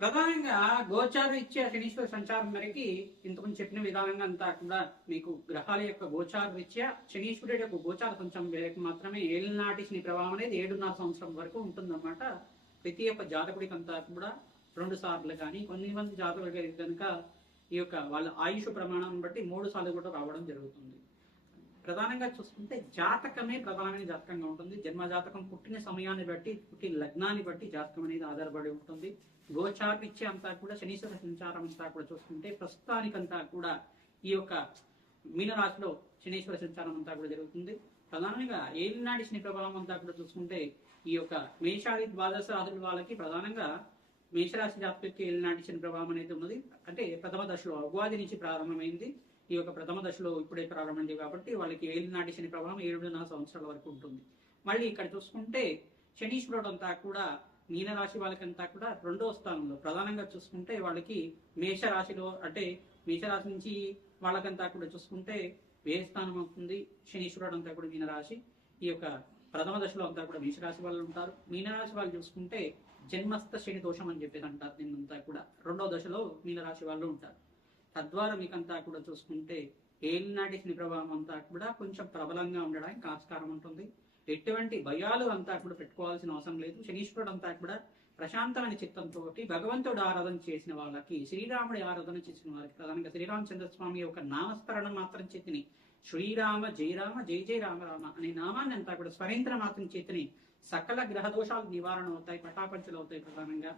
ప్రధానంగా గోచార రీత్యా శనీశ్వర సంచారం మేరకి ఇంతకుముందు చెప్పిన విధానంగా అంతా కూడా మీకు గ్రహాల యొక్క గోచార రీత్యా శనీశ్వరుడు యొక్క గోచార సంచారం మేరకు మాత్రమే ఏళ్ళనాటి శని ప్రభావం అనేది 7.5 సంవత్సరం వరకు ఉంటుందన్నమాట. ప్రతి ఒక్క జాతకుడికి అంతా కూడా 2 సార్లు కానీ కొన్ని మంది జాతకులకి కనుక ఈ యొక్క వాళ్ళ ఆయుష్ ప్రమాణాన్ని బట్టి 3 సార్లు కూడా రావడం జరుగుతుంది. ప్రధానంగా చూసుకుంటే జాతకమే ప్రధానమైన జాతకంగా ఉంటుంది. జన్మ జాతకం పుట్టిన సమయాన్ని బట్టి పుట్టిన లగ్నాన్ని బట్టి జాతకం అనేది ఆధారపడి ఉంటుంది. గోచారీత్య అంతా కూడా శనీశ్వర సంచారం అంతా కూడా చూసుకుంటే ప్రస్తుతానికంతా కూడా ఈ యొక్క మీనరాశిలో శనీశ్వర సంచారం అంతా కూడా జరుగుతుంది. ప్రధానంగా ఏలినాటి శని ప్రభావం అంతా కూడా చూసుకుంటే ఈ యొక్క మేషాది ద్వాదశ రాశుల వాళ్ళకి ప్రధానంగా మేషరాశి జాతకులకి ఏలినాటి శని ప్రభావం అనేది ఉన్నది. అంటే ప్రథమ దశలో ఉగాది నుంచి ప్రారంభమైంది. ఈ యొక్క ప్రథమ దశలో ఇప్పుడే ప్రారంభమైంది కాబట్టి వాళ్ళకి ఏలినాటి శని ప్రభావం 7.5 సంవత్సరాల వరకు ఉంటుంది. మళ్ళీ ఇక్కడ చూసుకుంటే శనీశ్వరుడు అంతా కూడా మీనరాశి వాళ్ళకంతా కూడా 2వ స్థానంలో ప్రధానంగా చూసుకుంటే వాళ్ళకి మేషరాశిలో అంటే మేషరాశి నుంచి వాళ్ళకంతా కూడా చూసుకుంటే వేరే స్థానం అవుతుంది. శనీశ్వరుడు అంతా కూడా మీనరాశి. ఈ యొక్క ప్రథమ దశలో అంతా కూడా మేషరాశి వాళ్ళు ఉంటారు. మీనరాశి వాళ్ళు చూసుకుంటే జన్మస్థ శని దోషం అని చెప్పేసి అంటారు. దీన్నంతా కూడా 2వ దశలో మీనరాశి వాళ్ళు ఉంటారు. తద్వారా మీకంతా కూడా చూసుకుంటే ఏలినాటి శని ప్రభావం అంతా కూడా కొంచెం ప్రబలంగా ఉండడానికి ఆస్కారం ఉంటుంది. ఎటువంటి భయాలు అంతా కూడా పెట్టుకోవాల్సిన అవసరం లేదు. శనీశ్వరుడు అంతా కూడా ప్రశాంతమైన చిత్తంతో భగవంతుడు ఆరాధన చేసిన వాళ్ళకి, శ్రీరాముడి ఆరాధన చేసిన వారికి, ప్రధానంగా శ్రీరామచంద్ర స్వామి యొక్క నామస్మరణం మాత్రం చేతిని శ్రీరామ జయ రామ జయ జయ రామ రామ అనే నామాన్ని అంతా కూడా స్వరేంద్ర మాత్రం చేతిని సకల గ్రహ దోషాలు నివారణ అవుతాయి, పటాపంచలు అవుతాయి. ప్రధానంగా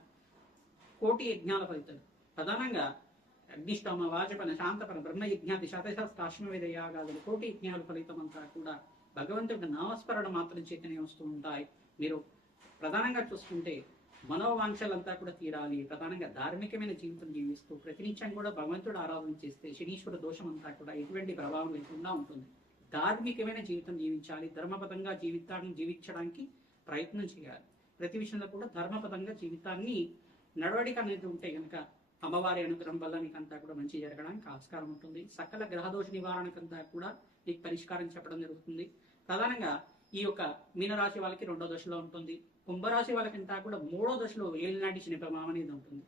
కోటి యజ్ఞాల ఫలితాలు ప్రధానంగా అగ్నిష్టోమ వాజపన శాంతపన బ్రహ్మయజ్ఞాతి శతశాస్త్రాశ్వమేధ యాగాదులు కోటి యజ్ఞాల ఫలితం అంతా కూడా భగవంతుడి నామస్మరణ మాత్రం చేతనే వస్తూ ఉంటాయి. మీరు ప్రధానంగా చూసుకుంటే మనోవాంక్షలంతా కూడా తీరాలి. ప్రధానంగా ధార్మికమైన జీవితం జీవిస్తూ ప్రతినిత్యం కూడా భగవంతుడు ఆరాధన చేస్తే శనీశ్వర దోషం అంతా కూడా ఎటువంటి ప్రభావం లేకుండా ఉంటుంది. ధార్మికమైన జీవితం జీవించాలి. ధర్మపదంగా జీవితాన్ని జీవించడానికి ప్రయత్నం చేయాలి. ప్రతి విషయంలో కూడా ధర్మపదంగా జీవితాన్ని నడవడిక అనేది ఉంటే కనుక అమ్మవారి అనుగ్రహం వల్ల నీకంతా కూడా మంచి జరగడానికి ఆస్కారం ఉంటుంది. సకల గ్రహదోష నివారణకంతా కూడా నీకు పరిష్కారం చెప్పడం జరుగుతుంది. ప్రధానంగా ఈ యొక్క మీనరాశి వాళ్ళకి 2వ దశలో ఉంటుంది. కుంభరాశి వాళ్ళకంతా కూడా 3వ దశలో ఏలినాటి శని ప్రభావం అనేది ఉంటుంది.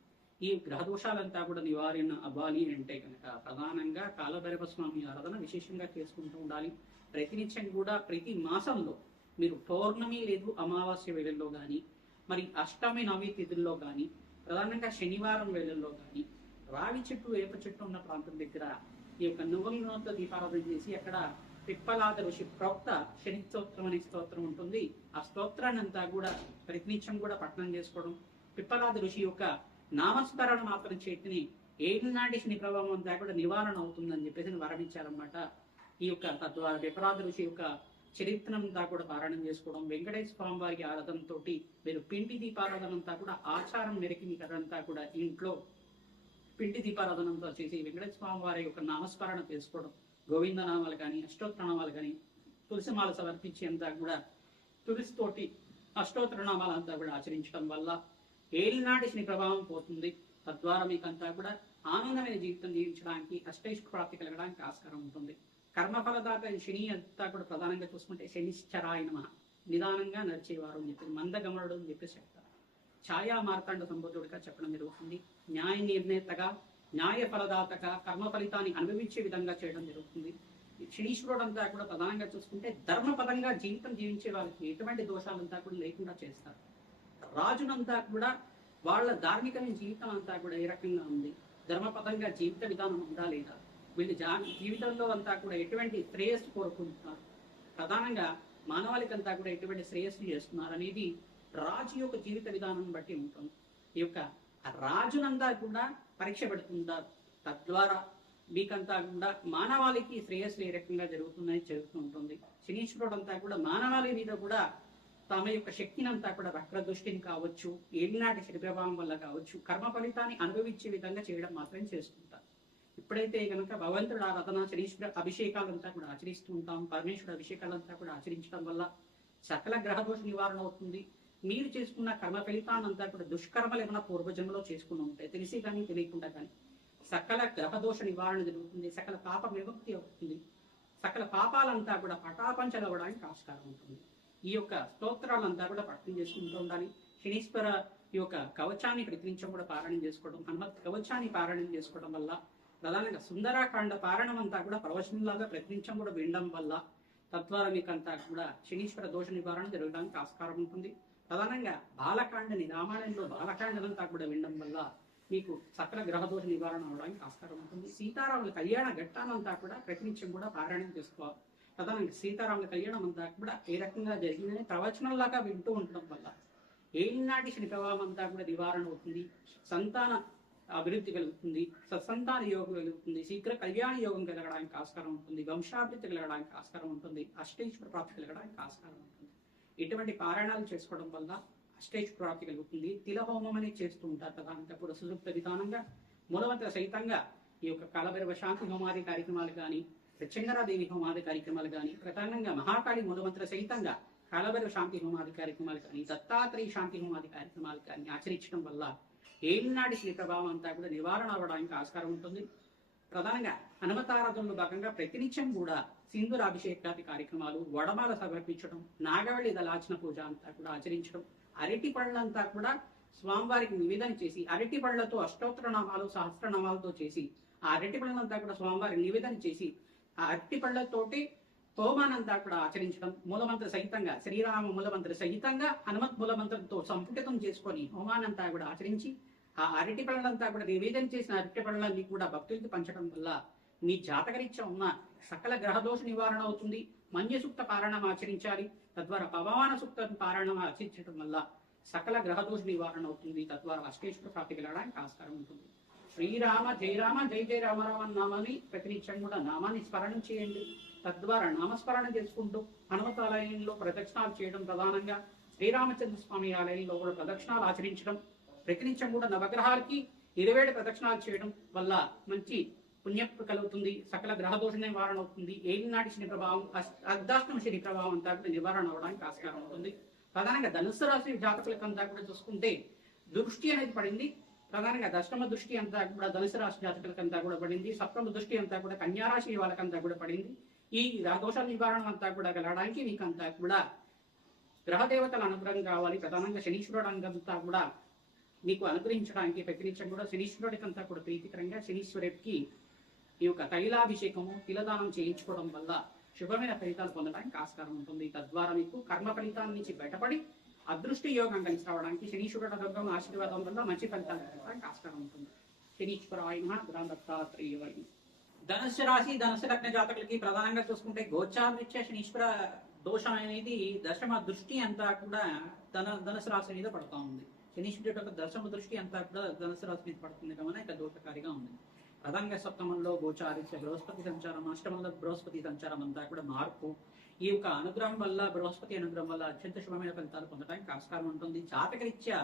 ఈ గ్రహదోషాలంతా కూడా నివారణ అవ్వాలి అంటే కనుక ప్రధానంగా కాలభైరవ స్వామి ఆరాధన విశేషంగా చేసుకుంటూ ఉండాలి. ప్రతినిత్యం కూడా ప్రతి మాసంలో మీరు పౌర్ణమి లేదు అమావాస్య వేళల్లో కానీ, మరి అష్టమి నవమి తిథుల్లో కానీ, ప్రధానంగా శనివారం వేళల్లో కానీ రావి చెట్టు వేప చెట్టు ఉన్న ప్రాంతం దగ్గర ఈ యొక్క నువ్వుల నూనెతో దీపారాధన చేసి అక్కడ పిప్పలాద ఋషి ప్రోక్త శని స్తోత్రం అనే స్తోత్రం ఉంటుంది. ఆ స్తోత్రాన్ని అంతా కూడా ప్రతినిత్యం కూడా పఠనం చేసుకోవడం, పిప్పలాద ఋషి యొక్క నామస్మరణ మాత్రం చేతిని ఏలినాటి శని ప్రభావం అంతా కూడా నివారణ అవుతుందని చెప్పేసి వరణించారన్నమాట. ఈ యొక్క తద్వారా పిప్పలాద ఋషి యొక్క చరిత్రంతా కూడా పారాయణం చేసుకోవడం, వెంకటేశ్వర స్వామి వారికి ఆరాధనతో మీరు పిండి దీపారాధన అంతా కూడా ఆచారం మేరకు మీకు అదంతా కూడా ఇంట్లో పిండి దీపారాధనంతో చేసి వెంకటేశ్వర స్వామి వారి యొక్క నామస్మరణ చేసుకోవడం, గోవిందనామాలు కానీ అష్టోత్తరనామాలు కానీ తులసిమాల సమర్పించి అంతా కూడా తులసితోటి అష్టోత్తరనామాలు అంతా కూడా ఆచరించడం వల్ల ఏలినాటి శని ప్రభావం పోతుంది. తద్వారా మీకంతా కూడా ఆనందమైన జీవితం జీవించడానికి అష్టైష్ట ప్రాప్తి కలగడానికి ఆస్కారం ఉంటుంది. కర్మఫలదాత శని అంతా కూడా ప్రధానంగా చూసుకుంటే శనిశ్చరాయ నమః, నిదానంగా నడిచేవారు అని చెప్పి మందగమనుడు అని చెప్పేసి చెప్తారు. ఛాయా మార్తాండ సంబోధుడిగా చెప్పడం జరుగుతుంది. న్యాయ నిర్ణేతగా, న్యాయ ఫలదాతగా కర్మ ఫలితాన్ని అనుభవించే విధంగా చేయడం జరుగుతుంది. శనీశ్వరుడు అంతా కూడా ప్రధానంగా చూసుకుంటే ధర్మపదంగా జీవితం జీవించే వాళ్ళకి ఎటువంటి దోషాలంతా కూడా లేకుండా చేస్తారు. రాజునంతా కూడా వాళ్ళ ధార్మికమైన జీవితం అంతా కూడా ఏ రకంగా ఉంది, ధర్మపదంగా జీవిత విధానం ఉందా లేదా, వీళ్ళు జీవితంలో అంతా కూడా ఎటువంటి శ్రేయస్సు కోరుకుంటున్నారు, ప్రధానంగా మానవాళికంతా కూడా ఎటువంటి శ్రేయస్సు చేస్తున్నారు అనేది రాజు యొక్క జీవిత విధానం బట్టి ఉంటుంది. ఈ యొక్క రాజునంతా కూడా పరీక్ష పెడుతుంటారు. తద్వారా మీకంతా కూడా మానవాళికి శ్రేయస్సు ఏ రకంగా జరుగుతుందని జరుగుతూ ఉంటుంది. శనీశ్వరుడు అంతా కూడా మానవాళి మీద కూడా తమ యొక్క శక్తిని అంతా కూడా వక్ర దృష్టిని కావచ్చు, ఏలినాటి శని ప్రభావం వల్ల కావచ్చు, కర్మ ఫలితాన్ని అనుభవించే విధంగా చేయడం మాత్రమే చేస్తుంటారు. ఇప్పుడైతే కనుక భగవంతుడు ఆరాధన శనీశ్వర అభిషేకాలంతా కూడా ఆచరిస్తూ ఉంటాం. పరమేశ్వరుడు అభిషేకాలంతా కూడా ఆచరించడం వల్ల సకల గ్రహదోష నివారణ అవుతుంది. మీరు చేసుకున్న కర్మ ఫలితాన్నంతా కూడా దుష్కర్మలు ఏమైనా పూర్వజన్మలో చేసుకుని ఉంటాయి, తెలిసి కానీ తెలియకుండా కానీ సకల గ్రహదోష నివారణ జరుగుతుంది. సకల పాప విముక్తి అవుతుంది. సకల పాపాలంతా కూడా పటాపంచలవడానికి ఆస్కారం ఉంటుంది. ఈ యొక్క స్తోత్రాలంతా కూడా పఠనం చేసుకుంటూ ఉండాలి. శనీశ్వర ఈ యొక్క కవచాన్ని ప్రతినిత్యం కూడా పారాయణం చేసుకోవడం, హనుమత్ కవచాన్ని పారాయణం చేసుకోవడం వల్ల, ప్రధానంగా సుందరాకాండ పారాయణం అంతా కూడా ప్రవచనంలాగా ప్రతినిత్యం కూడా వినడం వల్ల తద్వారా మీకంతా కూడా శనీశ్వర దోష నివారణ జరగడానికి ఆస్కారం ఉంటుంది. ప్రధానంగా బాలకాండని, రామాయణంలో బాలకాండనంతా కూడా వినడం వల్ల మీకు సకల గ్రహ దోష నివారణ అవడానికి ఆస్కారం ఉంటుంది. సీతారాముల కళ్యాణ ఘట్టానంతా కూడా ప్రతినిత్యం కూడా పారాయణం చేసుకోవాలి. ప్రధానంగా సీతారాముల కళ్యాణం అంతా కూడా ఏ రకంగా జరిగిందని ప్రవచనంలాగా వింటూ ఉండడం వల్ల ఏనాటి శని ప్రభావం అంతా కూడా నివారణ అవుతుంది. సంతాన అభివృద్ధి కలుగుతుంది, సత్సంతాన యోగం కలుగుతుంది, శీఘ్ర కళ్యాణ యోగం కలగడానికి ఆస్కారం ఉంటుంది, వంశాభివృద్ధి కలగడానికి ఆస్కారం ఉంటుంది, అష్టైశ్వర ప్రాప్తి కలగడానికి ఆస్కారం ఉంటుంది. ఇటువంటి పారాయణాలు చేసుకోవడం వల్ల అష్టైశ్వర ప్రాప్తి కలుగుతుంది. తిలహోమం అనేది చేస్తూ ఉంటారు ప్రధానంగా కూడా సుసూక్త విధానంగా, మూలవంతుల సహితంగా ఈ యొక్క కాలభైరవ శాంతి హోమాది కార్యక్రమాలు కానీ, ప్రత్యంగరాదేవి హోమాది కార్యక్రమాలు కానీ, ప్రధానంగా మహాకాళి మూలవంతుల సహితంగా కాలభైరవ శాంతి హోమాది కార్యక్రమాలు కానీ, దత్తాత్రేయ శాంతి హోమాది కార్యక్రమాలు కానీ ఆచరించడం వల్ల ఏనాటి శని ప్రభావం అంతా కూడా నివారణ అవ్వడానికి ఆస్కారం ఉంటుంది. ప్రధానంగా హనుమతారాధనలో భాగంగా ప్రతినిత్యం కూడా సింధూరాభిషేకాది కార్యక్రమాలు, వడమాల సమర్పించడం, నాగవళి దళార్చన పూజ అంతా కూడా ఆచరించడం, అరటి పళ్ళంతా కూడా స్వామివారికి నివేదన చేసి, అరటి పళ్ళతో అష్టోత్తర నామాలు సహస్రనామాలతో చేసి, ఆ అరటి పళ్ళంతా కూడా స్వామివారికి నివేదన చేసి, ఆ అరటి పళ్ళతోటి హోమానంతా కూడా ఆచరించడం, మూలమంత్ర సహితంగా శ్రీరామ మూలమంత్ర సహితంగా హనుమత్ మూలమంత్రంతో సంపుటితం చేసుకొని హోమానంతా కూడా ఆచరించి, ఆ అరటి పళ్ళంతా కూడా నివేదన చేసిన అరటి పళ్ళని కూడా భక్తులకి పంచడం వల్ల మీ జాతకరీత్యా ఉన్న సకల గ్రహదోష నివారణ అవుతుంది. మన్య సూక్త పారాయణం ఆచరించాలి, తద్వారా పవమాన సూక్త పారాయణం ఆచరించడం వల్ల సకల గ్రహదోష నివారణ అవుతుంది. తద్వారా అష్టేశ్వర ప్రాప్తి కలగడానికి ఆస్కారం ఉంటుంది. శ్రీరామ జయ రామ జయ జయ రామ రామ నామాన్ని ప్రతినిత్యం కూడా నామాన్ని స్మరణం చేయండి. తద్వారా నామస్మరణ చేసుకుంటూ హనుమతాలయంలో ప్రదక్షిణాలు చేయడం, ప్రధానంగా శ్రీరామచంద్ర స్వామి ఆలయంలో కూడా ప్రదక్షిణాలు ఆచరించడం, ప్రతినిత్యం కూడా నవగ్రహాలకి 27 ప్రదక్షిణాలు చేయడం వల్ల మంచి పుణ్యం కలుగుతుంది. సకల గ్రహదోష నివారణ అవుతుంది. ఏలినాటి శని ప్రభావం, అర్ధాష్టమ శని ప్రభావం అంతా కూడా నివారణ అవడానికి ఆస్కారం ఉంటుంది. ప్రధానంగా ధనుస్సు రాశి జాతకులకంతా కూడా చూసుకుంటే దృష్టి అనేది పడింది. ప్రధానంగా దశమ దృష్టి అంతా కూడా ధనుసు రాశి జాతకులకంతా కూడా పడింది. సప్తమ దృష్టి అంతా కూడా కన్యారాశి వాళ్ళకంతా కూడా పడింది. ఈ గ్రహదోషాల నివారణ అంతా కూడా కలగడానికి మీకంతా కూడా గ్రహదేవతల అనుగ్రహం కావాలి. ప్రధానంగా శనీశ్వరుడు అంతా కూడా మీకు అనుగ్రహించడానికి ప్రతినిత్యం కూడా శనీశ్వరుడికి అంతా కూడా ప్రీతికరంగా శనీశ్వరుడికి ఈ యొక్క తైలాభిషేకము, తిలదానం చేయించుకోవడం వల్ల శుభమైన ఫలితాలు పొందడానికి ఆస్కారం ఉంటుంది. తద్వారా మీకు కర్మ ఫలితాల నుంచి బయటపడి అదృష్ట యోగం కలిసి రావడానికి శనీశ్వరుడు అనుగ్రహం ఆశీర్వాదం వల్ల మంచి ఫలితాలు పొందడానికి ఆస్కారం ఉంటుంది. శనీశ్వరాయ నమః. దత్తాత్రేయ. ధనుస్సు రాశి, ధనుస్సు లగ్న జాతకులకి ప్రధానంగా చూసుకుంటే గోచారరీత్యా శనీశ్వర దోషం అనేది దశమ దృష్టి అంతా కూడా ధనుసు రాశి మీద పడుతూ ఉంది. శనీశ్వరుడు యొక్క దశమ దృష్టి అంతా కూడా ధనుసు రాశి మీద పడుతుంది కనుక ఇక దోషకారిగా ఉంది. ప్రధానంగా సప్తమంలో గోచారీత్య బృహస్పతి సంచారం, అష్టమంలో బృహస్పతి సంచారం అంతా కూడా మార్పు. ఈ యొక్క అనుగ్రహం వల్ల, బృహస్పతి అనుగ్రహం వల్ల అత్యంత శుభమైన ఫలితాలు పొందడానికి ఆస్కారం ఉంటుంది. జాతకరీత్యా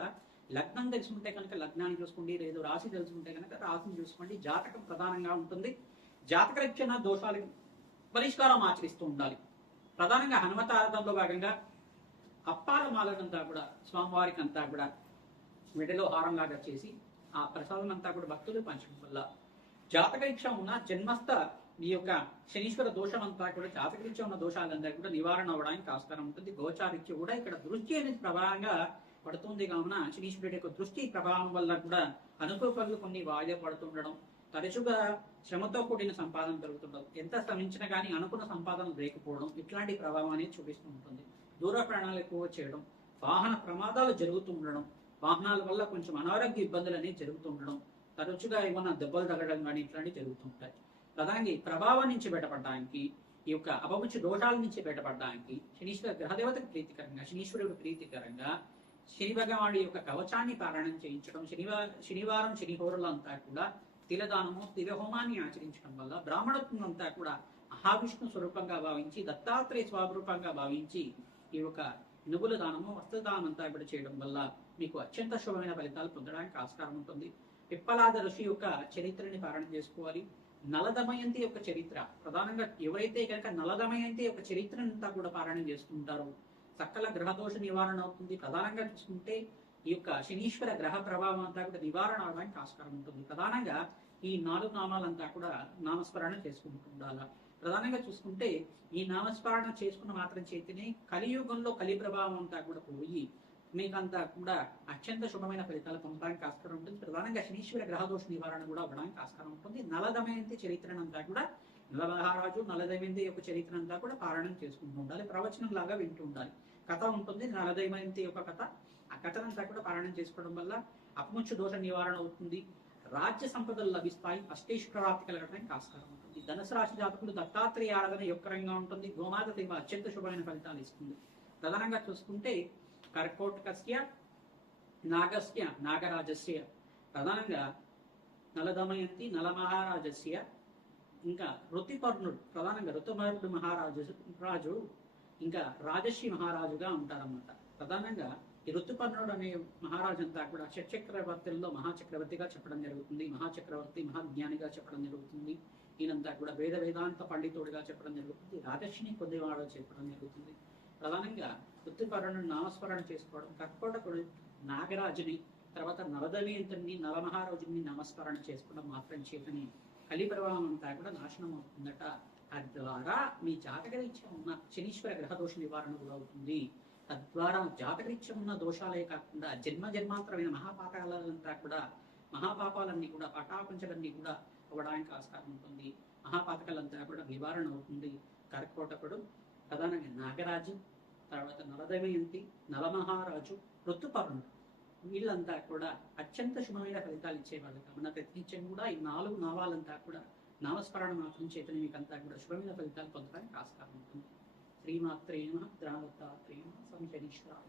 లగ్నం తెలుసుకుంటే కనుక లగ్నాన్ని చూసుకోండి, లేదు రాశి తెలుసుకుంటే కనుక రాశిని చూసుకోండి. జాతకం ప్రధానంగా ఉంటుంది. జాతకరీత్యా దోషాలకు పరిష్కారం ఆచరిస్తూ ఉండాలి. ప్రధానంగా హనుమతారాధనలో భాగంగా అప్పాల మాలనంతా కూడా స్వామివారికి అంతా కూడా మెడలో హారంలాగా చేసి ఆ ప్రసాదం అంతా కూడా భక్తులు పంచడం వల్ల జాతకరీత్యా ఉన్న జన్మస్థ ఈ యొక్క శనీశ్వర దోషం అంతా కూడా జాతకరీత్యా ఉన్న దోషాలందరూ కూడా నివారణ అవడానికి ఆస్కారం ఉంటుంది. గోచారీత్య కూడా ఇక్కడ దృష్టి అనేది ప్రభావంగా పడుతుంది కావున శనీశ్వరుడి యొక్క దృష్టి ప్రభావం వల్ల కూడా అనుకూలతలు కొన్ని వాయిదా పడుతుండడం, తరచుగా శ్రమతో కూడిన సంపాదన పెరుగుతుండడం, ఎంత శ్రమించినా కానీ అనుకున్న సంపాదన లేకపోవడం, ఇట్లాంటి ప్రభావం అనేది చూపిస్తూ ఉంటుంది. దూర ప్రయాణాలు ఎక్కువ చేయడం, వాహన ప్రమాదాలు జరుగుతూ ఉండడం, వాహనాల వల్ల కొంచెం అనారోగ్య ఇబ్బందులు అనేవి జరుగుతూ ఉండడం, తరచుగా ఏమన్నా దెబ్బలు తగ్గడం కానీ ఇట్లాంటివి జరుగుతూ ఉంటాయి. ప్రధానంగా ఈ ప్రభావం నుంచి బయటపడడానికి, ఈ యొక్క అపముచ్చి దోషాల నుంచి బయటపడడానికి శనీశ్వర గ్రహదేవతకు ప్రీతికరంగా, శనీశ్వరుడు ప్రీతికరంగా శని భగవానుడి యొక్క కవచాన్ని పారాయణం చేయించడం, శనివారం శనిహోరులు అంతా కూడా తిలదానము, తిలహోమాన్ని ఆచరించడం వల్ల బ్రాహ్మణత్వం అంతా కూడా మహావిష్ణు స్వరూపంగా భావించి, దత్తాత్రేయ స్వరూపంగా భావించి ఈ యొక్క నువ్వుల దానము, వస్త్రదానం అంతా కూడా చేయడం వల్ల మీకు అత్యంత శుభమైన ఫలితాలు పొందడానికి ఆస్కారం ఉంటుంది. పిప్పలాద ఋషి యొక్క చరిత్రని పారాయణ చేసుకోవాలి. నలదమయంతి యొక్క చరిత్ర, ప్రధానంగా ఎవరైతే కనుక నలదమయంతి యొక్క చరిత్రనంతా కూడా పారాయణం చేస్తుంటారో సకల గ్రహదోష నివారణ అవుతుంది. ప్రధానంగా చూసుకుంటే ఈ యొక్క శనీశ్వర గ్రహ ప్రభావం అంతా కూడా నివారణ అవడానికి ఆస్కారం ఉంటుంది. ప్రధానంగా ఈ 4 నామాలంతా కూడా నామస్మరణ చేసుకుంటుండాలి. ప్రధానంగా చూసుకుంటే ఈ నామస్మరణ చేసుకున్న మాత్రం చేతిని కలియుగంలో కలి ప్రభావం అంతా కూడా పోయి మీకంతా కూడా అత్యంత శుభమైన ఫలితాలు పొందడానికి ఆస్కారం ఉంటుంది. ప్రధానంగా శనీశ్వర గ్రహదోష నివారణ కూడా అవ్వడానికి ఆస్కారం ఉంటుంది. నల దమయంతి చరిత్రనంతా కూడా నల మహారాజు నల దమయంతి యొక్క చరిత్రనంతా కూడా పారాయణం చేసుకుంటూ ఉండాలి. ప్రవచనం లాగా వింటూ ఉండాలి. కథ ఉంటుంది నల దమయంతి యొక్క కథ. ఆ కథనంతా కూడా పారాయణం చేసుకోవడం వల్ల అపముచ్చు దోష నివారణ అవుతుంది. రాజ్య సంపదలు లభిస్తాయి. అష్టేశ్వర ప్రాప్తి కలగడానికి ఆస్కారం ఉంటుంది. ధనుసు రాశి జాతకులు దత్తాత్రేయ ఆరాధన యొక్కరంగా ఉంటుంది. గోమాత సేవ అత్యంత శుభమైన ఫలితాలు ఇస్తుంది. ప్రధానంగా చూసుకుంటే కర్కోటకస్య నాగస్య నాగరాజస్య ప్రధానంగా నలదమయంతి నలమహారాజస్య ఇంకా ఋతుపర్ణుడు ప్రధానంగా ఋతుపర్ణుడు రాజు ఇంకా రాజశ్రీ మహారాజుగా ఉంటారన్నమాట. ప్రధానంగా ఈ ఋతుపర్ణుడు అనే మహారాజు అంతా కూడా షట్చక్రవర్తుల్లో మహాచక్రవర్తిగా చెప్పడం జరుగుతుంది. మహాచక్రవర్తి మహాజ్ఞానిగా చెప్పడం జరుగుతుంది. ఈయనంతా కూడా వేదాంత పండితుడిగా చెప్పడం జరుగుతుంది. రాజశ్రీని కొద్దివాడో చెప్పడం జరుగుతుంది. ప్రధానంగా ఋతుపర్ణుడు నామస్మరణ చేసుకోవడం, కర్కోటకుడు నాగరాజుని తర్వాత నలదమయంతుని నలమహారాజుని నామస్మరణ చేసుకోవడం మాత్రం చేతని కలి ప్రభావం అంతా కూడా నాశనం అవుతుందట. తద్వారా మీ జాతకరీత్యా ఉన్న శనీశ్వర గ్రహదోష నివారణ కూడా అవుతుంది. తద్వారా జాతకరీత్యా ఉన్న దోషాలే కాకుండా జన్మాంతరమైన మహాపాపాలన్నీ కూడా పటాపంచలన్నీ కూడా అవ్వడానికి ఆస్కారం ఉంటుంది. మహాపాతకాలంతా కూడా నివారణ అవుతుంది. కర్కోటకుడు ప్రధానంగా నాగరాజు తర్వాత నలదమయంతి నలమహారాజు ఋతుపర్ణుడు వీళ్ళంతా కూడా అత్యంత శుభమైన ఫలితాలు ఇచ్చేవాళ్ళు. మన ప్రతినిత్యం కూడా ఈ 4 నామాలంతా కూడా నామస్మరణ మాత్రం చేతని మీకంతా కూడా శుభమైన ఫలితాలు పొందడానికి ఆస్కారం ఉంటుంది. శ్రీమాత్రేమ ద్రావత్తాత్రేమ సంశనీశ్వరాయ.